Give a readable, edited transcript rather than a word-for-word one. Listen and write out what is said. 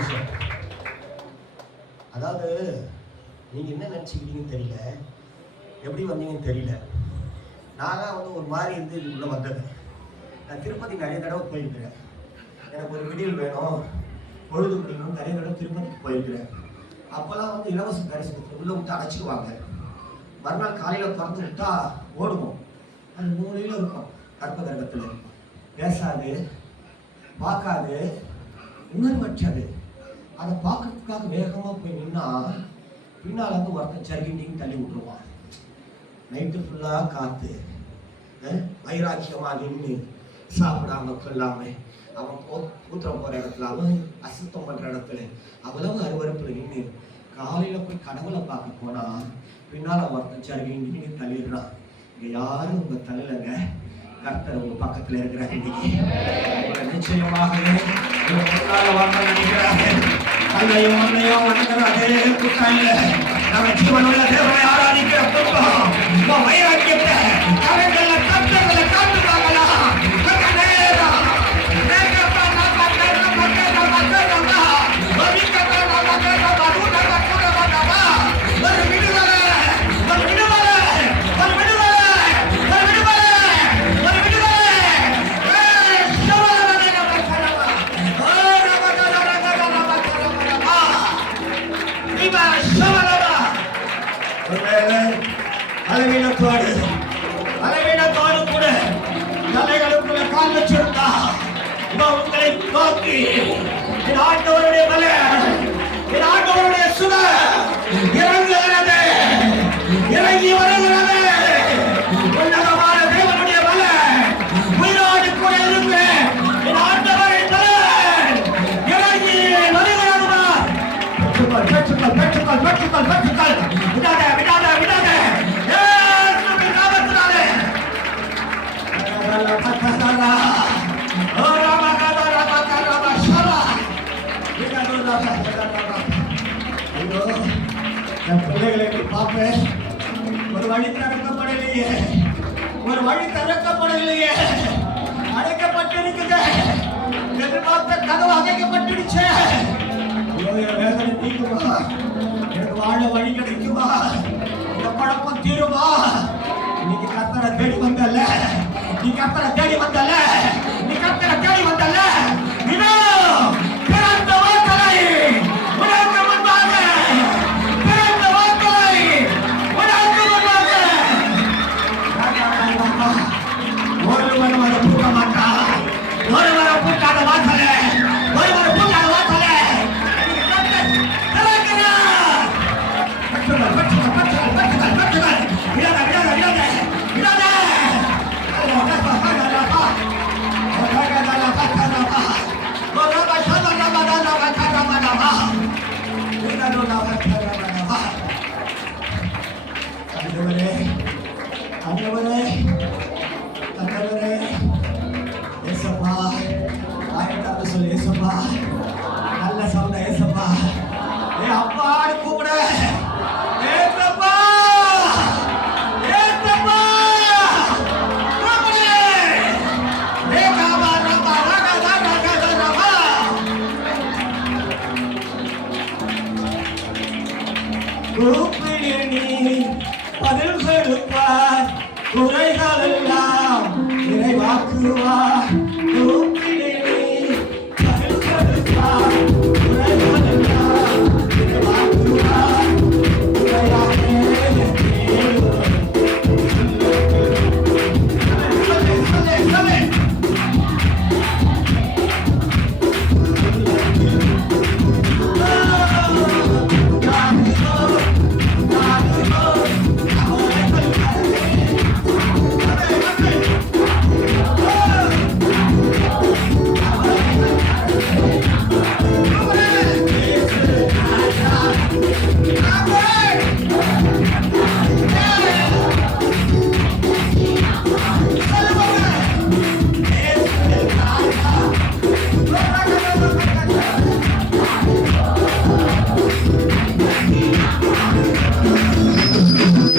விஷயம். அதாவது நீங்கள் என்ன நினச்சிக்கிட்டீங்கன்னு தெரியல, எப்படி வந்தீங்கன்னு தெரியல. நான்லாம் ஒரு மாதிரி இருந்து இதுக்குள்ளே வந்தது. நான் திருப்பதி நிறைய தடவை போயிருக்கிறேன். எனக்கு ஒரு விடியல் வேணும், பொழுது முடியணும், நிறைய தடவை திருப்பதிக்கு போயிருக்கிறேன். அப்போல்லாம் இலவச தரிசனத்தில் உள்ளே விட்டு அடைச்சிக்குவாங்க. மறுநாள் காலையில் திறந்து விட்டா ஓடுவோம். அது மூலையில் இருக்கும். கற்ப கிரகத்தில் பேசாது, பார்க்காது, உணர்வற்றது. அதை பார்க்கறதுக்காக வேகமாக போய் நின்னா பின்னால் ஒருத்தன் சருகிண்டின்னு தள்ளி விட்டுருவான். நைட்டு ஃபுல்லாக காற்று, வைராக்கியமாக நின்று சாப்பிடாம கொள்ளாம அவன் ஊத்திரம் போகிற இடத்துல, அவன் அசுத்தம் பண்ணுற இடத்துல அவ்வளவு அருவறுப்பில் நின்று காலையில் போய் கடவுளை பார்க்க போனால் பின்னால் ஒருத்தன் சருகிண்டின்னு தள்ளிடுறான். இங்கே யாரும் உங்கள் தள்ளலைங்க, கர்த்தர் உங்க பக்கத்தில் இருக்கிறார். இன்னைக்கு நிச்சயமாகவே நினைக்கிறாங்க. தன்னையும் மண்ணையும் வணங்குற அதே கூட்டாளில நம்ம ஜீவனுள்ள தேவனை ஆராதிக்கிற குடும்பம் வைராக்கியத்தை கரைகள்ல கட்டங்களை காட்டுவாங்களா? அளவீனத்தோடு கூட தலைகளுக்குள்ள கால் வச்சிருந்தா உங்களை நோக்கி என் ஆண்டவருடைய மலை, என் ஆண்டவருடைய சுட இறங்குகிறது, இறங்கி வருகிறது. உன்னதமான தேவனுடைய மலை உயிரோடு கூட இருக்கு. என் ஆண்டவரின் மலை இறங்கி வருகிறதுமா? பெற்றுக்கொள் பெற்றுக்கொள் பெற்றுக்கொள் பெற்றுக்கொள். விடாத விடாத விடாத. பிள்ளைகளை பார்ப்பேன், ஒரு வழி திறக்கப்படலையே, ஒரு வழி திறக்கப்படலையே, அடைக்கப்பட்டிருக்குது. எதிர்பார்த்த கதவு அடைக்கப்பட்டுடுச்சு. வேதனை நீக்குமா? எனக்கு வாழ வழி கிடைக்குமா? இந்த குழப்பம் தீருமா? இன்னைக்கு கர்த்தரை தேடி வந்தல்ல, நீ கர்த்தரை தேடி வந்தல்ல, நீ கர்த்தரை தேடி வந்தல்ல. இதோ பிறந்த வார்த்தை உனக்கு முன்பாக, பிறந்த வார்த்தை உனக்கு முன்பாக. ஒருவரும் அதை பூட்ட மாட்டான், ஒருவரை பூட்டாத வாசலை, ஒருவரை பூட்டாத வாசலை நல்ல சவுண்ட ஏசப்பா, ஏ அப்பாடு கூப்பிட, ஏசப்பா ஏசப்பா கூப்பிடு. ஏ காபா ரபா ரகா ரகா ரபா. கூப்பிடு நீ பதில் கொடுப்பார், குறைகள் எல்லாம் நிறைவாக்குவார்.